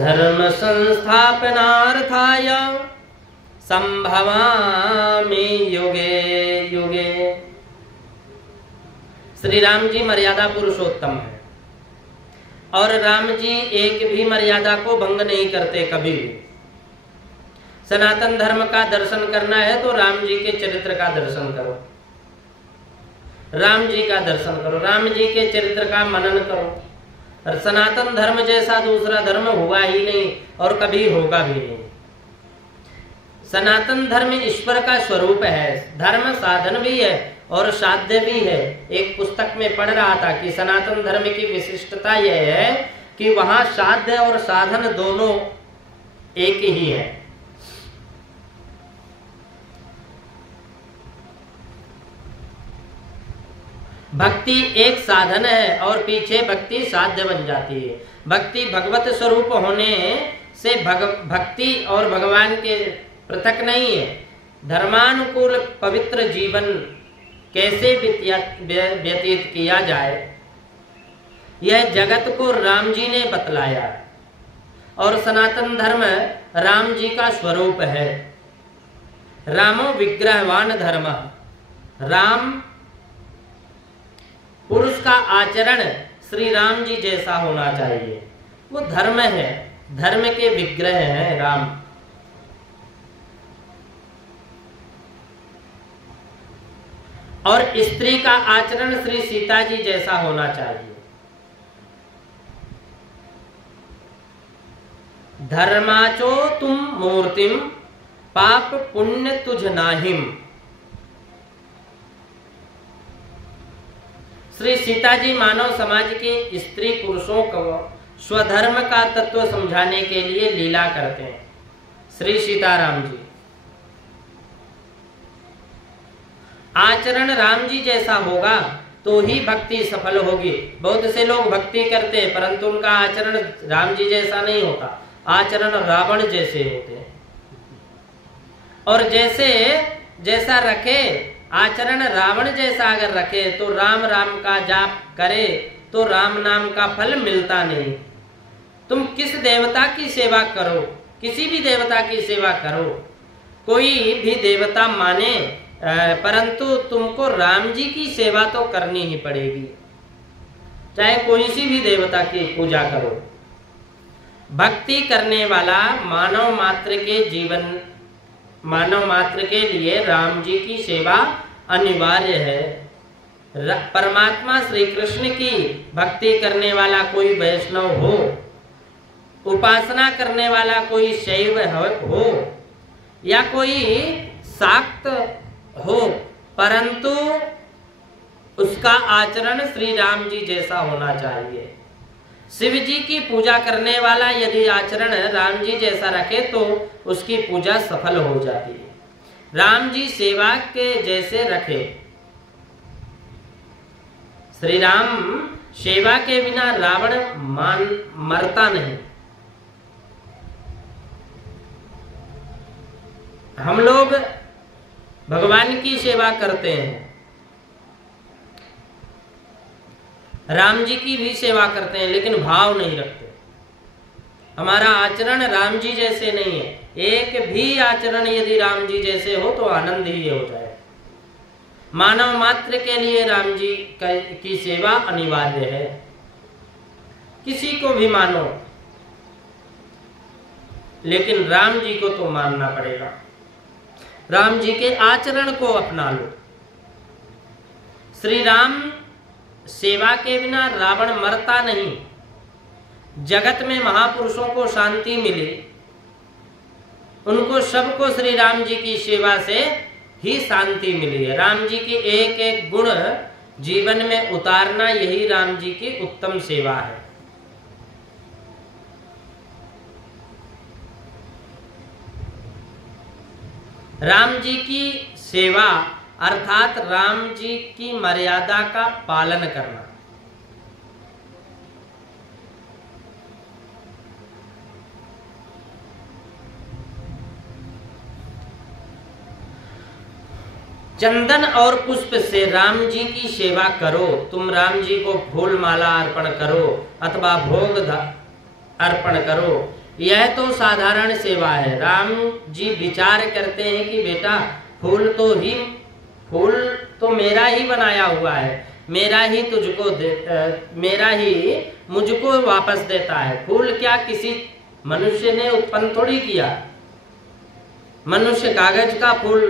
धर्म संस्थापनार्थाय संभवामि युगे युगे। श्री राम जी मर्यादा पुरुषोत्तम है और राम जी एक भी मर्यादा को भंग नहीं करते कभी भी। सनातन धर्म का दर्शन करना है तो राम जी के चरित्र का दर्शन करो, राम जी का दर्शन करो, राम जी के चरित्र का मनन करो। और सनातन धर्म जैसा दूसरा धर्म हुआ ही नहीं और कभी होगा भी नहीं। सनातन धर्म ईश्वर का स्वरूप है, धर्म साधन भी है और साध्य भी है। एक पुस्तक में पढ़ रहा था कि सनातन धर्म की विशिष्टता यह है कि वहां साध्य और साधन दोनों एक ही है। भक्ति एक साधन है और पीछे भक्ति साध्य बन जाती है। भक्ति भगवत स्वरूप होने से भक्ति और भगवान के पृथक नहीं है। धर्मानुकूल पवित्र जीवन कैसे व्यतीत किया जाए, यह जगत को राम जी ने बतलाया और सनातन धर्म राम जी का स्वरूप है। रामो विग्रहवान धर्म, राम पुरुष का आचरण श्री राम जी जैसा होना चाहिए, वो धर्म है, धर्म के विग्रह हैं राम। और स्त्री का आचरण श्री सीता जी जैसा होना चाहिए। धर्माचो तुम मूर्तिम पाप पुण्य तुझ नाहिम। श्री सीता जी मानव समाज के स्त्री पुरुषों को स्वधर्म का तत्व समझाने के लिए लीला करते हैं। श्री सीताराम जी आचरण राम जी जैसा होगा तो ही भक्ति सफल होगी। बहुत से लोग भक्ति करते हैं परंतु उनका आचरण राम जी जैसा नहीं होता, आचरण रावण जैसे होते हैं। और जैसा रखे आचरण रावण जैसा अगर रखे तो राम राम का जाप करे तो राम नाम का फल मिलता नहीं। तुम किस देवता की सेवा करो, किसी भी देवता की सेवा करो, कोई भी देवता माने, परंतु तुमको राम जी की सेवा तो करनी ही पड़ेगी, चाहे कोई सी भी देवता की पूजा करो। भक्ति करने वाला मानव मात्र के लिए राम जी की सेवा अनिवार्य है। परमात्मा श्री कृष्ण की भक्ति करने वाला कोई वैष्णव हो, उपासना करने वाला कोई शैव हो या कोई शाक्त हो, परंतु उसका आचरण श्री राम जी जैसा होना चाहिए। शिव जी की पूजा करने वाला यदि आचरण राम जी जैसा रखे तो उसकी पूजा सफल हो जाती है। राम जी सेवा के जैसे रखे। श्री राम सेवा के बिना रावण मरता नहीं। हम लोग भगवान की सेवा करते हैं, राम जी की भी सेवा करते हैं, लेकिन भाव नहीं रखते। हमारा आचरण राम जी जैसे नहीं है। एक भी आचरण यदि राम जी जैसे हो तो आनंद ही हो जाए। मानव मात्र के लिए राम जी की सेवा अनिवार्य है। किसी को भी मानो, लेकिन राम जी को तो मानना पड़ेगा। राम जी के आचरण को अपना लो। श्री राम सेवा के बिना रावण मरता नहीं। जगत में महापुरुषों को शांति मिली, उनको सबको श्री राम जी की सेवा से ही शांति मिली है। राम जी की एक एक गुण जीवन में उतारना, यही राम जी की उत्तम सेवा है। राम जी की सेवा अर्थात राम जी की मर्यादा का पालन करना। चंदन और पुष्प से राम जी की सेवा करो। तुम राम जी को फूल माला अर्पण करो अथवा भोग अर्पण करो यह तो साधारण सेवा है। राम जी विचार करते हैं कि बेटा फूल तो मेरा ही बनाया हुआ है, मेरा ही मुझको वापस देता है। फूल क्या किसी मनुष्य ने उत्पन्न थोड़ी किया। मनुष्य कागज का फूल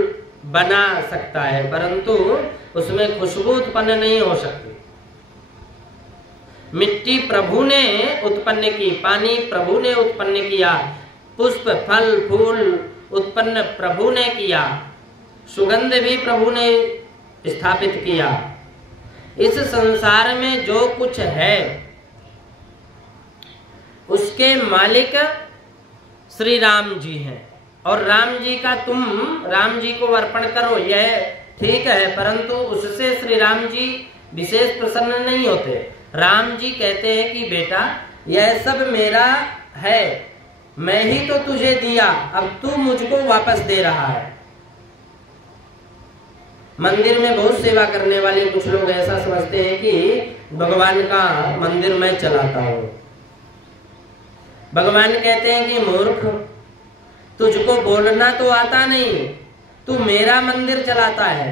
बना सकता है, परंतु उसमें खुशबू उत्पन्न नहीं हो सकती। मिट्टी प्रभु ने उत्पन्न की, पानी प्रभु ने उत्पन्न किया, पुष्प फल फूल उत्पन्न प्रभु ने किया, सुगंध भी प्रभु ने स्थापित किया। इस संसार में जो कुछ है उसके मालिक श्री राम जी हैं। और राम जी का तुम राम जी को अर्पण करो, यह ठीक है, परंतु उससे श्री राम जी विशेष प्रसन्न नहीं होते। राम जी कहते हैं कि बेटा यह सब मेरा है, मैं ही तो तुझे दिया, अब तू मुझको वापस दे रहा है। मंदिर में बहुत सेवा करने वाले कुछ लोग ऐसा समझते हैं कि भगवान का मंदिर मैं चलाता हूं। भगवान कहते हैं कि मूर्ख, तुझको बोलना तो आता नहीं, तू मेरा मंदिर चलाता है,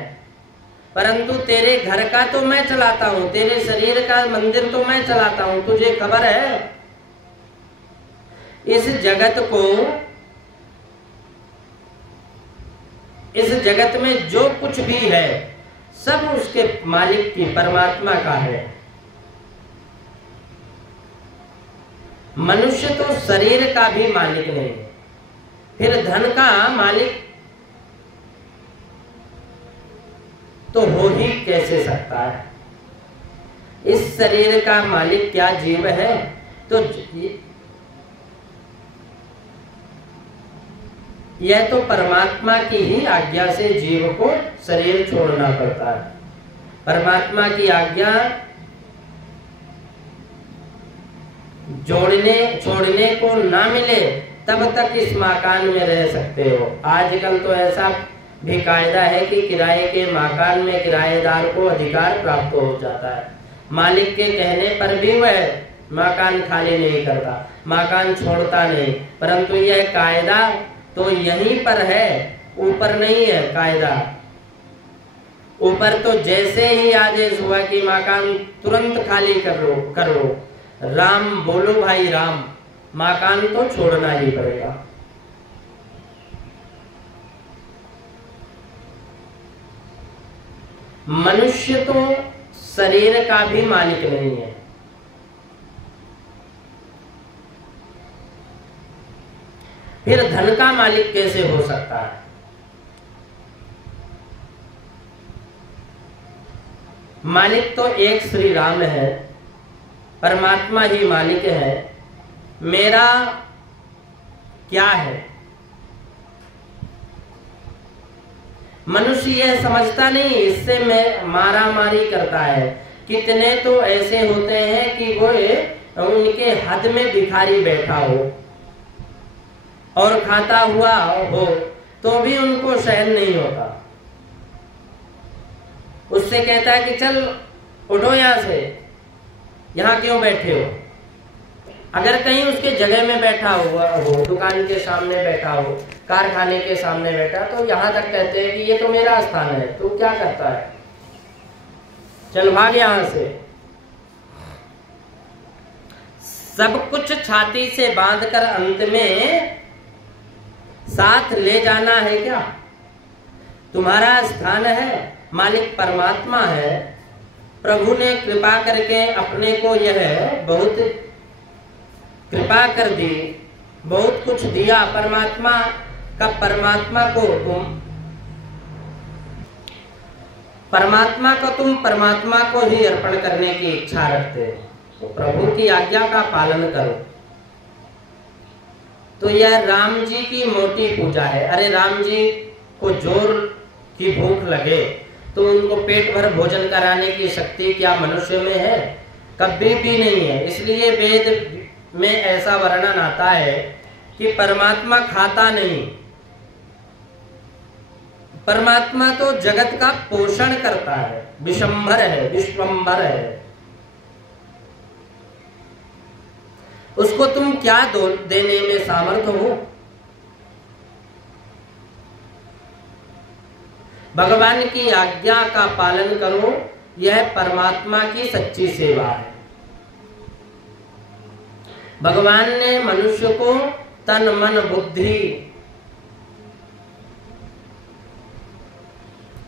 परंतु तेरे घर का तो मैं चलाता हूं, तेरे शरीर का मंदिर तो मैं चलाता हूं। तुझे खबर है इस जगत में जो कुछ भी है सब उसके मालिक की, परमात्मा का है। मनुष्य तो शरीर का भी मालिक नहीं है, फिर धन का मालिक तो हो ही कैसे सकता है। इस शरीर का मालिक क्या जीव है? तो यह तो परमात्मा की ही आज्ञा से जीव को शरीर छोड़ना पड़ता है। परमात्मा की आज्ञा छोड़ने को ना मिले तब तक इस मकान में रह सकते हो। आजकल तो ऐसा भी कायदा है कि किराए के मकान में किराएदार को अधिकार प्राप्त हो जाता है। मालिक के कहने पर भी वह मकान खाली नहीं करता, मकान छोड़ता नहीं, परंतु यह कायदा तो यहीं पर है, ऊपर नहीं है कायदा। ऊपर तो जैसे ही आदेश हुआ कि मकान तुरंत खाली कर लो, राम बोलो भाई राम, मकान तो छोड़ना ही पड़ेगा। मनुष्य तो शरीर का भी मालिक नहीं है। फिर धन का मालिक कैसे हो सकता है? मालिक तो एक श्री राम है, परमात्मा ही मालिक है। मेरा क्या है? मनुष्य यह समझता नहीं, इससे मैं मारा मारी करता है। कितने तो ऐसे होते हैं कि वो उनके हद में भिखारी बैठा हो और खाता हुआ हो तो भी उनको सहन नहीं होता। उससे कहता है कि चल उठो यहां से, यहां क्यों बैठे हो? अगर कहीं उसके जगह में बैठा हुआ हो, दुकान के सामने बैठा हो, कारखाने के सामने बैठा, तो यहां तक कहते हैं कि ये तो मेरा स्थान है, तू क्या करता है, चल भाग यहां से। सब कुछ छाती से बांधकर अंत में साथ ले जाना है क्या? तुम्हारा स्थान है, मालिक परमात्मा है। प्रभु ने कृपा करके अपने को यह बहुत कृपा कर दी, बहुत कुछ दिया। परमात्मा तुम परमात्मा को ही अर्पण करने की इच्छा रखते हो, तो प्रभु की आज्ञा का पालन करो। तो यह राम जी की मोटी पूजा है। अरे राम जी को जोर की भूख लगे तो उनको पेट भर भोजन कराने की शक्ति क्या मनुष्य में है? कभी भी नहीं है। इसलिए वेद में ऐसा वर्णन आता है कि परमात्मा खाता नहीं, परमात्मा तो जगत का पोषण करता है, विश्वंभर है। उसको तुम क्या देने में सामर्थ हो? भगवान की आज्ञा का पालन करो, यह परमात्मा की सच्ची सेवा है। भगवान ने मनुष्य को तन मन बुद्धि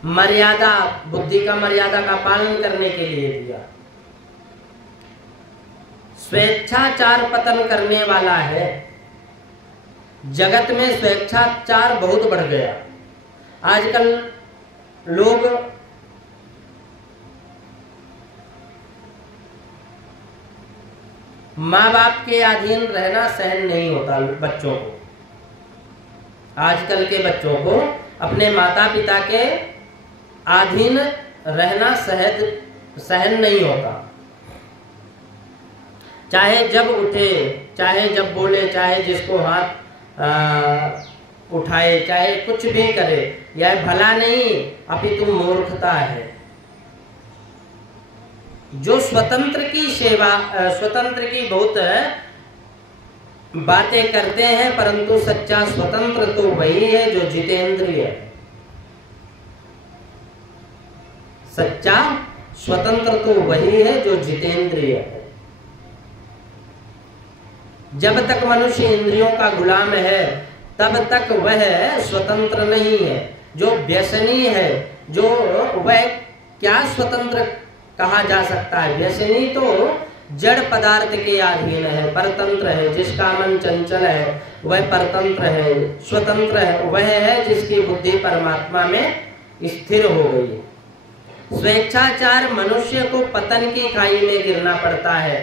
मर्यादा, बुद्धि का मर्यादा का पालन करने के लिए दिया। स्वेच्छाचार पतन करने वाला है। जगत में स्वेच्छाचार बहुत बढ़ गया। आजकल लोग माँ बाप के अधीन रहना सहन नहीं होता बच्चों को। आजकल के बच्चों को अपने माता पिता के अधीन रहना सहन नहीं होता। चाहे जब उठे, चाहे जब बोले, चाहे जिसको हाथ उठाए, चाहे कुछ भी करे, यह भला नहीं अपितु मूर्खता है। जो स्वतंत्र की सेवा, स्वतंत्र की बहुत बातें करते हैं, परंतु सच्चा स्वतंत्र तो वही है जो जितेंद्रिय है। सच्चा स्वतंत्र तो वही है जो जितेंद्रिय है। जब तक मनुष्य इंद्रियों का गुलाम है, तब तक वह स्वतंत्र नहीं है। जो व्यसनी है, जो वह क्या स्वतंत्र कहा जा सकता है? व्यसनी तो जड़ पदार्थ के अधीन है, परतंत्र है। जिसका मन चंचल है वह परतंत्र है, स्वतंत्र है। वह है जिसकी बुद्धि परमात्मा में स्थिर हो गई। स्वेच्छाचार मनुष्य को पतन की खाई में गिरना पड़ता है,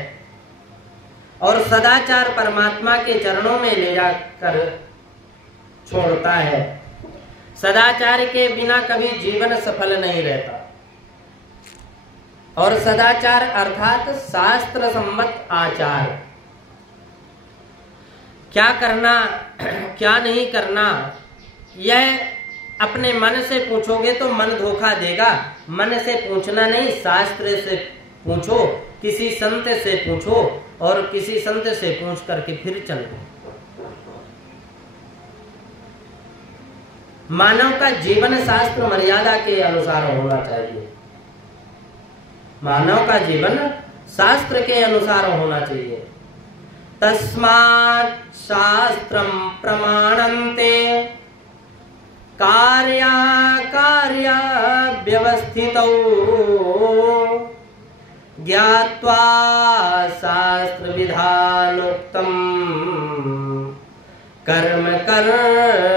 और सदाचार परमात्मा के चरणों में ले जाकर छोड़ता है। सदाचार के बिना कभी जीवन सफल नहीं रहता। और सदाचार अर्थात शास्त्र सम्मत आचार। क्या करना, क्या नहीं करना, यह अपने मन से पूछोगे तो मन धोखा देगा। मन से पूछना नहीं, शास्त्र से पूछो, किसी संत से पूछो, और किसी संत से पूछ करके फिर चलो। मानव का जीवन शास्त्र मर्यादा के अनुसार होना चाहिए। मानव का जीवन शास्त्र के अनुसार होना चाहिए। तस्मात् शास्त्रम प्रमाणन्ते कार्या कार्या व्यवस्थितौ ज्ञात्वा शास्त्र विधानोक्तम कर्म कर्तव्यमेवाहुः।